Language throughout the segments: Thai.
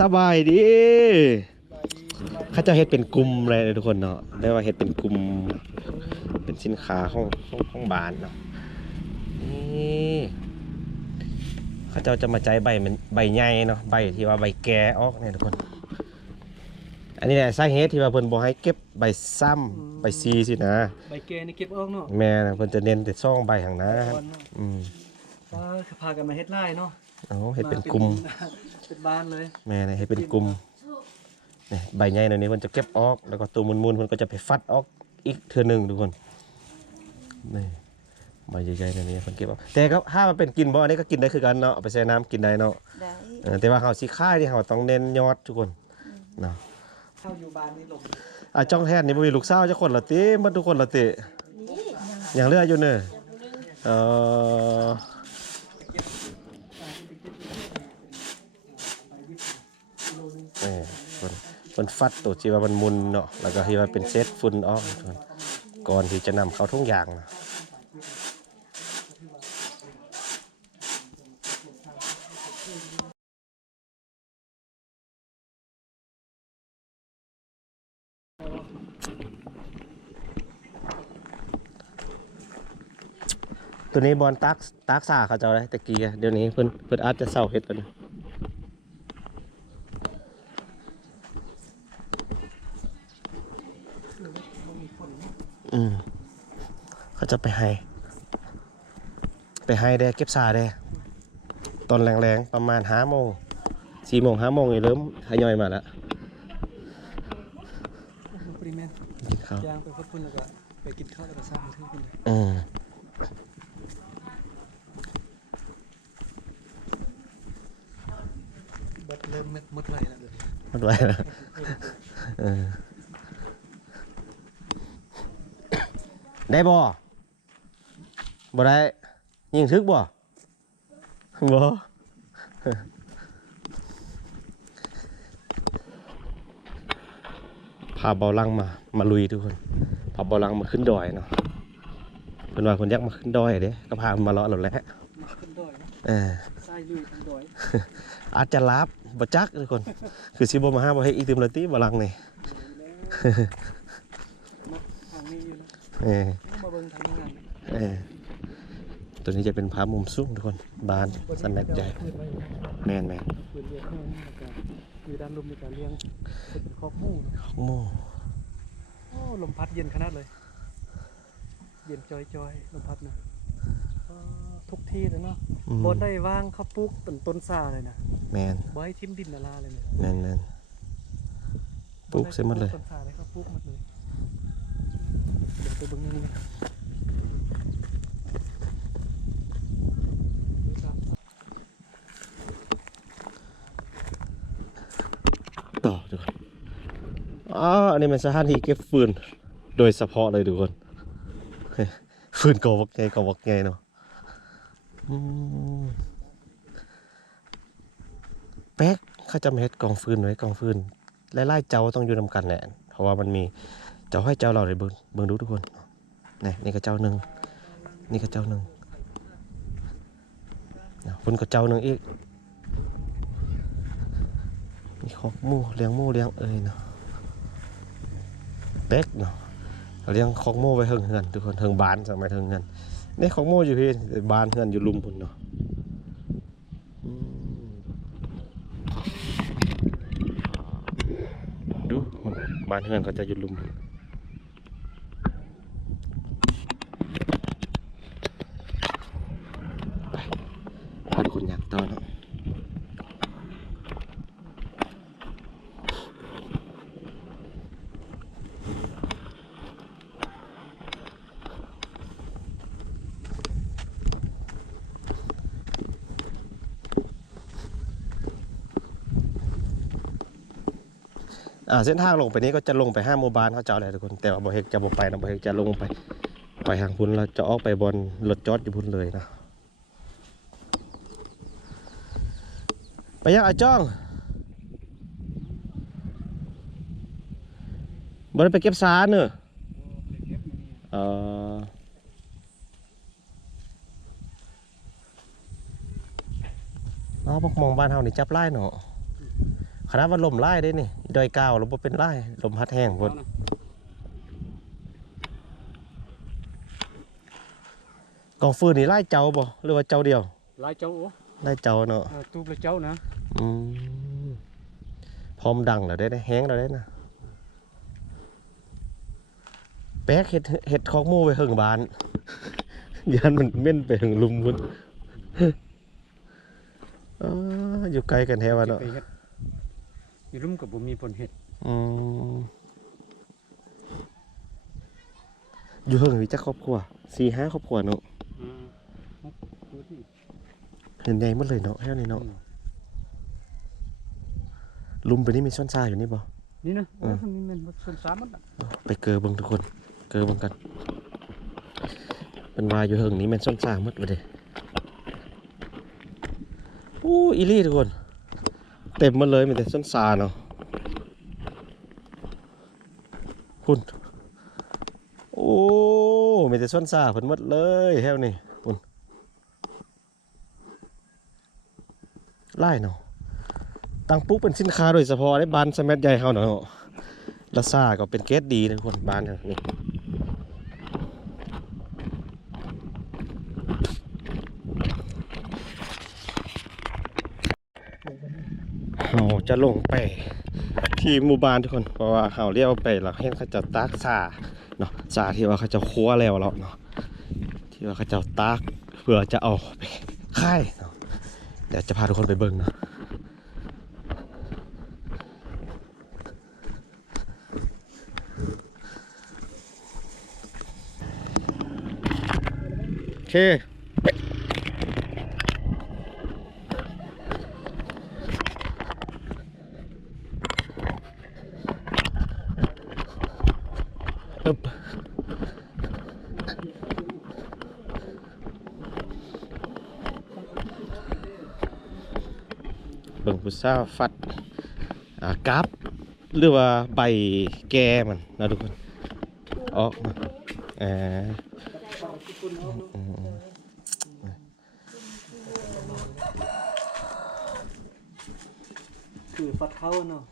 สบายดีเขาจะเฮ็ดเป็นกลุ่มเลยทุกคนเนาะได้ว่าเฮ็ดเป็นกลุ่มเป็นสินค้าของบ้านเนาะนี่เขาจะมาใจใบมันใบใหญ่เนาะใบที่ว่าใบแก่ออกเนี่ยทุกคนอันนี้แหละสาเหตุที่ว่าเพิ่นบ่ให้เก็บใบซ้ำใบซีสินะใบแกนี่เก็บออกเนาะแม่นะเพิ่นจะเน้นแต่ซ่องใบข้างหน้าพากันมาเฮ็ดไร่เนาะเฮ็ดเป็นกลุ่มเป็นบ้านเลยแม่นะเฮ็ดเป็นกลุ่มนี่ใบใหญ่ตัวนี้เพิ่นจะเก็บออกแล้วก็ตัวมุนๆเพิ่นก็จะไปฟัดออกอีกเทื่อนึงทุกคนนี่ใบใหญ่ๆตัวนี้เพิ่นเก็บออกแต่ก็ถ้ามันเป็นกินบ่อันนี้ก็กินได้คือกันเนาะเอาไปใส่น้ำกินได้เนาะได้แต่ว่าเฮาสิขายนี่เฮาต้องเน้นยอดทุกคนเนาะเข้าอยู่บ้านนี่ลงจ้องแท้นี่บ่มีลูกสาวจักคนละติหมดทุกคนละติยังเหลืออยู่เด้อมันฟัดตัวที่ว่ามันมุนเนาะแล้วก็ที่ว่าเป็นเซตฝุ่นออกก่อนที่จะนำเข้าทุ่งยางนะตัวนี้บอลตักซ่าเขาจะเอาได้ตะกี้เดี๋ยวนี้เพิ่นอาจจะเศร้าเฮ็ดแล้วนะเขาจะไปให้ได้เก็บซาได้ตอนแรงๆประมาณ5 โมง4 โมง5 โมงนี่เริ่มทยอยมาแล้วกินข้าวยางไปพุ่นแล้วก็ไปกินข้าวแล้วก็สร้างขึ้นเลยบัดเริ่มหมดไวแล้วเลยหมดไวแล้วได้บ่ได้ยิงทึกบ่พาเบาลังมาลุยทุกคนพาเบาลังมาขึ้นดอยเนาะเป็นว่าคนยักมาขึ้นดอยเด้ก็พามาเลาะเราแล้วมาขึ้นดอยใส่ลุยขึ้นดอยอาจจะลับบ่จักทุกคนคือสิบ่มาหาบ่เฮ็ดอีกติมละติเบาลังนี่ทางนี้อยู่นะมาเบิ่งทางงานตัวนี้จะเป็นพามุมสูงทุกคนบานสันแนบใหญ่แม่นอยู่ด้านลมในการเลี้ยงเป็นคอกหมูลมพัดเย็นขนาดเลยเย็นจอยลมพัดนะทุกที่เลยเนาะบนได้ว่างเขาปลูกเป็นต้นซาเลยนะแม่นบ่ให้ทิ่มดินนาลาเลยเนี่ยแม่นปลูกเสร็จหมดเลยต้นซาเลยเขาปลูกหมดเลยเดี๋ยวไปเบิ่งนี่ต่อทุกคนอันนี้เป็นสถานที่เก็บฟืนโดยเฉพาะเลยทุกคนฟืนกวักไงเนาะแป๊กเขาจะมาเฮ็ดกองฟืนไว้กองฟืนไล่เจ้าต้องอยู่นำกันแหละเพราะว่ามันมีเจ้าให้เจ้าเราเลยเบิ่งดูทุกคนนี่ก็เจ้าหนึ่งนี่ก็เจ้าหนึ่งฝุ่นก็เจ้าหนึ่งอีกนี่ของหมูเลี้ยงเนาะเป็กเนาะเลี้ยงของหมูไว้เฮือนทุกคนเฮือนบ้านสมัยเฮือนนี่ของหมูอยู่พี่บ้านเฮือนอยู่ลุมพุ่นเนาะดูบ้านเฮือนเขาจะอยู่ลุมพาคนอยากต่อเนาะเส้นทางลงไปนี้ก็จะลงไป5 หมู่บ้านเขาเจ้าอะไรทุกคนแต่ว่าบ่เฮกจะบ่ไปนะบ่เฮกจะลงไปทางพุ่นเราจะออกไปบนรถจอดอยู่พุ่นเลยนะไปยังจ้องบ่ได้ไปเก็บสารเนอะพวกมองบ้านเฮานี่จับไล่เนาะข นาดว่าลมไล่ได้นี่ดอยก้าวลมบ่เป็นไล่ลมพัดแห้งพุ่นกองฟืนนี่ไล่เจ้าบ่หรือว่าเจ้าเดียว หลายเจ้าโอ้ ไล่เจ้าเนาะ ตูบละเจ้านะ อืมพร้อมดังแล้วได้แห้งแล้วได้นะแป๊กเห็ดคอกหมูไปหึงบาน ยันมันเม่นไปหึงลุมพุ่น อยู่ไกลกันแท้วะเนาะ ไปเฮ็ดอยู่รุ่มกับบ่มีผลเห็ด อืมอยู่หึงมีจักครอบครัว4-5ครอบครัวเนาะเห็นใหญ่หมดเลยเนาะแค่นี้เนาะลุมไปนี่มีซ่อนซ่าอยู่นี่บ่ นี่นะโอ้ทางนี้มันส่วนสามมันน่ะ ไปเกอเบิ่งทุกคนเกอเบิ่งกันเป็นวายอยู่หึงนี้แม่นซ่อนซ่าหมดไปเลยอู้อีลี่ทุกคนเต็มหมาเลยมีแต่ซ่อนซ่าเนาะคุณโอ้มีแต่ซ่อนซ่าเพิ่นหมดเลยแถวนี้คุณไล่เนาะตั้งปุ๊บเป็นสินค้าโดยเฉพาะได้บานสแมัใหญ่เฮาเนาะและซ่าก็เป็นเกรดดีนะทุกคนบานนี่เราจะลงไปที่หมู่บ้านทุกคนเพราะว่าเขาเรียกไปแล้วเห็นเขาจะตากซาเนาะซาที่ว่าเขาจะคั่วแล้วเนาะที่ว่าเขาจะตากเพื่อจะเอาไปค่ายเนาะเดี๋ยวจะพาทุกคนไปเบิ่งเนาะโอเคอึบเบิ่งพุทราฟัดกราฟหรือว่าใบแกมันนะทุกคนออกมาคือฟัดเข้าเนาะ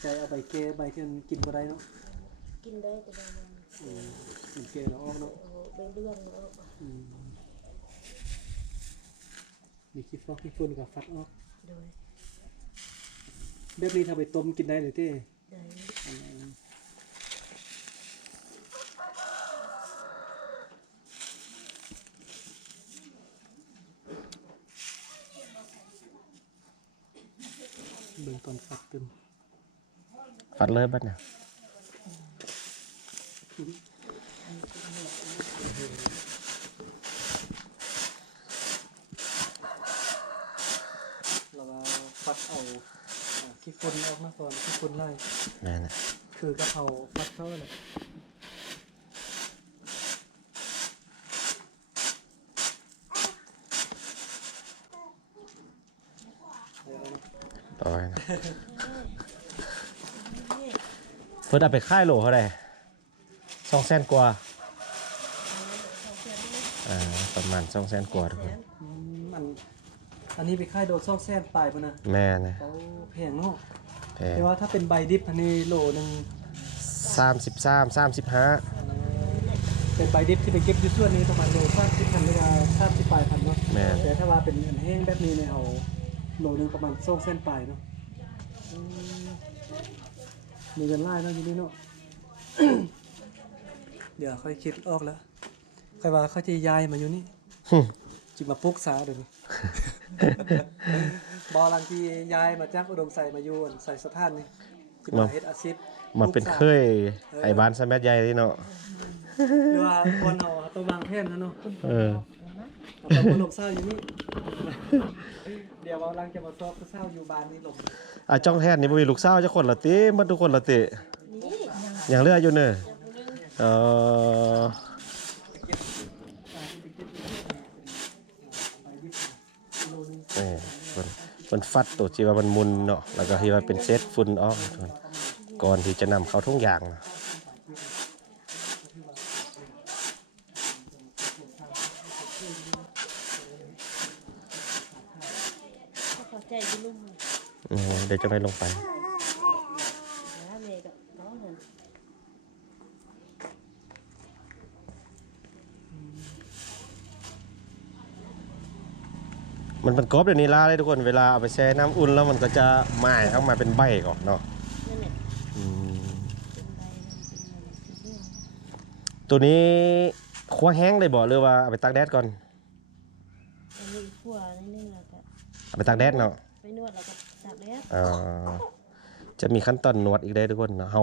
ใจเอาใบเกใบที่มันกินบ่ได้เนาะ กินได้แต่บางวัน กินเกแล้วออกเนาะ โอ้โหเป็นเรื่องเนาะ มีขี้ฟอกขี้ฝุ่นกับฟัดออก โดย แบบนี้ถ้าไปต้มกินได้เลยเต้ ได้ เบิ่งตอนฟัดตึม ฟัดเลยบัดเนี่ย เราฟัดเอาขี้ฝุ่นออกนะก่อนขี้ฝุ่นไล่ นั่นน่ะ คือกะเพราฟัดเข้าเลย ต่อไปนะเพิ่นเอาไปค่ายโหลเขาได้200,000 กว่าประมาณ200,000 กว่าทุกคน อันนี้ไปค่ายโดนซ่องแซนปลายปะนะ แม่นะ เขาแพงเนาะ แพง แต่ว่าถ้าเป็นใบดิบอันนี้โลนึง 33 35 เป็นใบดิบที่ไปเก็บอยู่ส่วนนี้ประมาณโล30,000หรือว่า30ปลายพันเนาะ แม่น แต่ถ้าว่าเป็นอันแห้งแบบนี้เนี่ยเอาโลนึงประมาณซ่องแซนปลายเนาะมีเงินไล่เนาะอยู่นี่เนาะ เดี๋ยวค่อยคิดออกแล้วค่อยว่าเขาจะย้ายมาอยู่นี่ จิมาปลุกษาเดี๋ยวนี้ บอลังที่ย้ายมาจากอุดมใส่มาอยู่อันใส่สถานนี่จิมาเฮ็ดอาชีพ มาเป็นเคยไอ้บ้านสแมัใหญ่นี่เนาะ หรือว่าคนเอาตัววางแผนนะเนาะ เอาตัวคนหลบเศร้าอยู่นี่ เดี๋ยวบอลังจะมาซอกเศร้าอยู่บ้านนี่หลบ จ้องแทนนี่บ่มีลูกสาวจักคนละติหมดทุกคนละติ นี่ ยังเหลืออยู่เด้อเอ่อนี่เพิ่นฟัดตัวที่ว่ามันมุนเนาะแล้วก็ที่ว่าเป็นเซตฝุ่นออกทุกคนก่อนที่จะนำเข้าทุ่งยางนะ ก็เข้าใจอยู่ลุง เดี๋ยวจะไปลงไป แล้วเมย์ก็น้องเงิน มันเป็นกรอบเดี๋ยวนี้ล่าเลยทุกคนเวลาเอาไปแช่น้ำอุ่นแล้วมันก็จะไหม้ออกมาเป็นใบก่อนเนาะ นั่นแหละ อืม เป็นใบนั่นเป็นเงินเป็นเรื่อง ตัวนี้คั่วแห้งเลยบ่หรือว่าเอาไปตากแดดก่อน อันนี้ขั่วนิดนึงแล้วก็ เอาไปตากแดดเนาะ ไปนวดแล้วก็ตากแดด จะมีขั้นตอนนวดอีกได้ทุกคนเนาะเ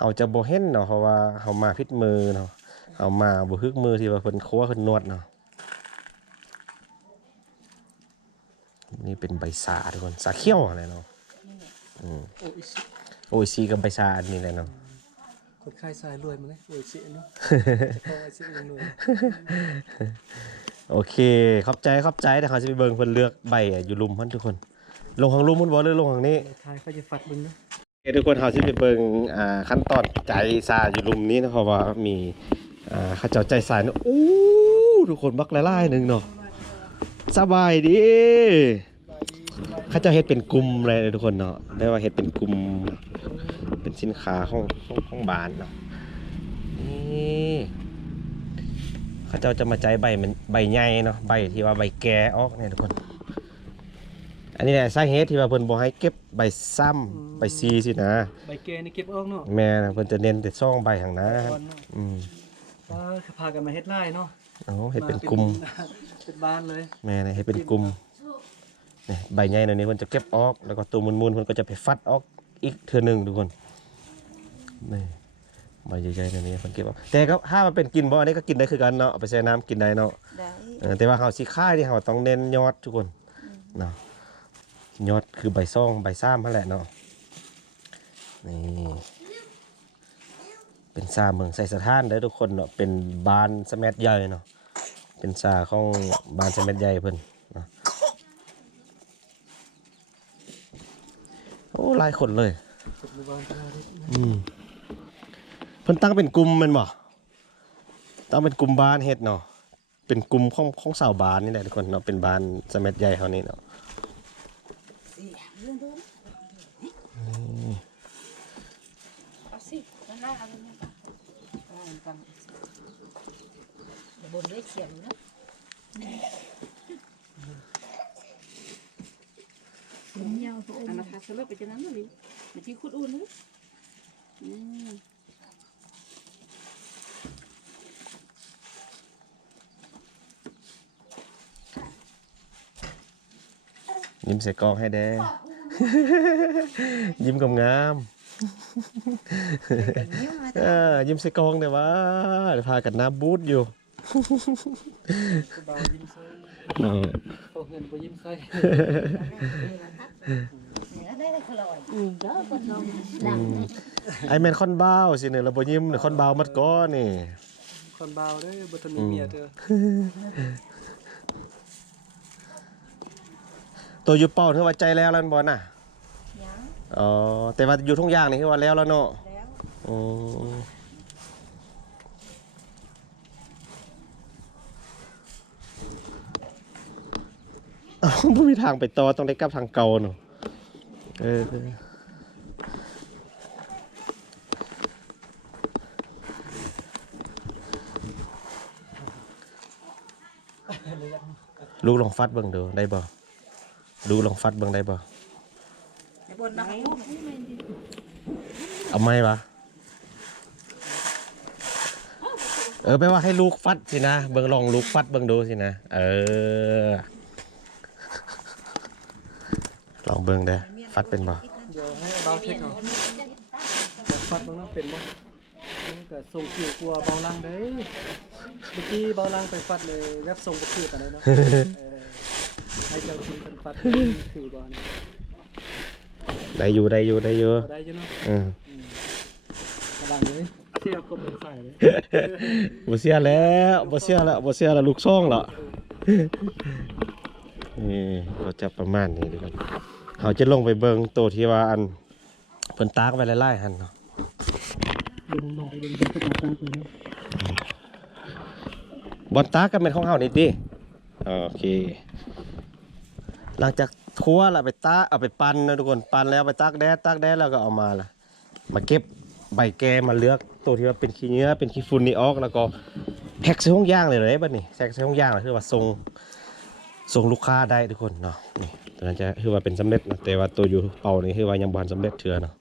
ฮาจะบ่เห็นเนาะเพราะว่าเฮามาผิดมือเนาะเฮามาบ่ฮึกมือที่ว่าเพิ่นคั่วเพิ่นนวดเนาะนี่เป็นใบสาทุกคนสาเขียวอะไรเนาะ นั่นแหละ อืม โอ้ยสิ โอ้ยซีกับใบชาอันนี้แหละเนาะ คนขายทรายรวยมาเลยโอ้ยสิเนาะพอไอ้สิยังรวย โอเคขอบใจเดี๋ยวเขาจะไปเบิ่งเพิ่นเลือกใบอยู่ลุมพันทุกคน ลงทางลุมมันบ่หรือลงทางนี้ ทายเขาจะฟัดมึงเนาะ โอเคทุกคนเขาจะไปเบิ่งขั้นตอนใจซาอยู่ลุมนี้นะเพราะว่ามีเขาเจ้าใจสายเนาะอู้ทุกคนบักหลายๆหนึงเนาะสบายดีเขาเจ้าเฮ็ดเป็นกลุ่มเลยทุกคนเนาะได้ว่าเฮ็ดเป็นกลุ่มเป็นสินค้าของบ้านเนาะนี่เขาเจ้าจะมาใจใบมันใบใหญ่เนาะใบที่ว่าใบแก่ออกเนี่ยทุกคนอันนี้แหละสาเหตุที่ว่าเพิ่นบ่ให้เก็บใบซ้ำใบซีสินะ ใบแกนี่เก็บออกเนาะ แม่นะเพิ่นจะเน้นแต่ซ่องใบข้างหน้า ก่อนเนาะ อืม ว่าพากันมาเฮ็ดไร่เนาะ โอ้เฮ็ดเป็นกลุ่ม เป็นบ้านเลย แม่นะเฮ็ดเป็นกลุ่มนี่ใบใหญ่หน่อยนี้เพิ่นจะเก็บออกแล้วก็ตัวมูลๆเพิ่นก็จะไปฟัดออกอีกเทื่อหนึงทุกคนนี่ใบใหญ่ๆหน่อยนี้เพิ่นเก็บออกแต่ก็ถ้ามันเป็นกินบ่อันนี้ก็กินได้คือกันเนาะเอาไปแช่น้ำกินได้เนาะ ได้ แต่ว่าเฮาสิค่ายนี่เฮาต้องเน้นยอดทุกคนเนาะยอดคือใบซ่องใบซ้ำนั่นแหละเนาะนี่เป็นซาเมืองไสสถานเด้อทุกคนเนาะเป็นบ้านสะแมดใหญ่เนาะเป็นซาของบ้านสะแมดใหญ่เพิ่นเนาะโอ้หลายคนเลย เป็นหมู่บ้านที่เราได้ เพิ่นตั้งเป็นกลุ่มแม่นบ่ตั้งเป็นกลุ่มบ้านเฮ็ดเนาะเป็นกลุ่มของชาวบ้านนี่แหละทุกคนเนาะเป็นบ้านสะแมดใหญ่เฮานี่เนาะ เอาสินั่นได้เอาไปเนี่ยฟังเดี๋ยวบนด้วยเขียนนะยาวอันนั้นถ้าสลบไปจะนั้นเลยมันที่คุดอุ่นเลย ยิ้มใส่กล้องให้แด้ ยิ้มงามๆยิ้มใส่กล้องเด้อว่าเดี๋ยวพากันน้ำบูดอยู่ ผู้บ่าวยิ้มใส่ เนาะ โตเงินบ่ยิ้มใส่ ไอแมนคอนบ้าวสิเนี่ยเราบ่ยิ้มเนี่ยคอนบ้าวมัดก้อนนี่ คนบ่าวเด้อบ่ทันมีเมียเด้อ ตัวอยู่เป้าคือว่าใจแล้วแล้วบ่น่ะ ยัง อ๋อแต่ว่าอยู่ทุ่งยางนี่คือว่าแล้วแล้วเนาะ แล้ว อ๋ออ้าวบ่มีทางไปต่อต้องได้กลับทางเก่าเนาะลูกลองฟัดเบิ่งดูได้บ่ดูลองฟัดเบิ่งได้บ่ บนนะ เอาไหมวะแปลว่าให้ลูกฟัดสินะเบิ่งลองลูกฟัดเบิ่งดูสินะลองเบิ่งเด้อฟัดเป็นบ่ เดี๋ยวให้บ่าวเทคเอาฟัดบ้างเนาะเป็นบ่นี่ก็ส่งคิวกลัวเบาลังเด้อเมื่อกี้เบาลังไปฟัดเลยแวบส่งบ่คือกันเลยเนาะให้เจ้าคุณเพิ่นฟัดคือบ่นี่ ได้อยู่ ได้อยู่เนาะ กำลังเลยเที่ยวกบเป็นใส่เลย บ่เสียแล้วลูกซ่องแล้วนี่ก็จะประมาณนี้ดีกว่าเขาจะลงไปเบิ่งตัวที่ว่าอันเพิ่นตากไว้หลายๆหั่นเนาะ ลงไปดูเป็นกระดาษตาเลยเนาะ บอลตากก็เป็นของเฮานี่ติโอเคหลังจาก คั่วแล้วไปตากเอาไปปั่นนะทุกคนปั่นแล้วไปตากแดดแล้วก็เอามาละมาเก็บใบแกมาเลือกตัวที่ว่าเป็นขี้เนื้อเป็นขี้ฝุ่นนี่ออกแล้วก็แพ็คใส่ห้องย่างเลยบัดนี้แพ็คใส่ห้องย่างเลยคือว่าส่งลูกค้าได้ทุกคนเนาะนี่ตัวนั้นจะคือว่าเป็นสำเร็จนะแต่ว่าตัวอยู่เป่านี่คือว่ายังบ่ทันสำเร็จเถื่อเนาะ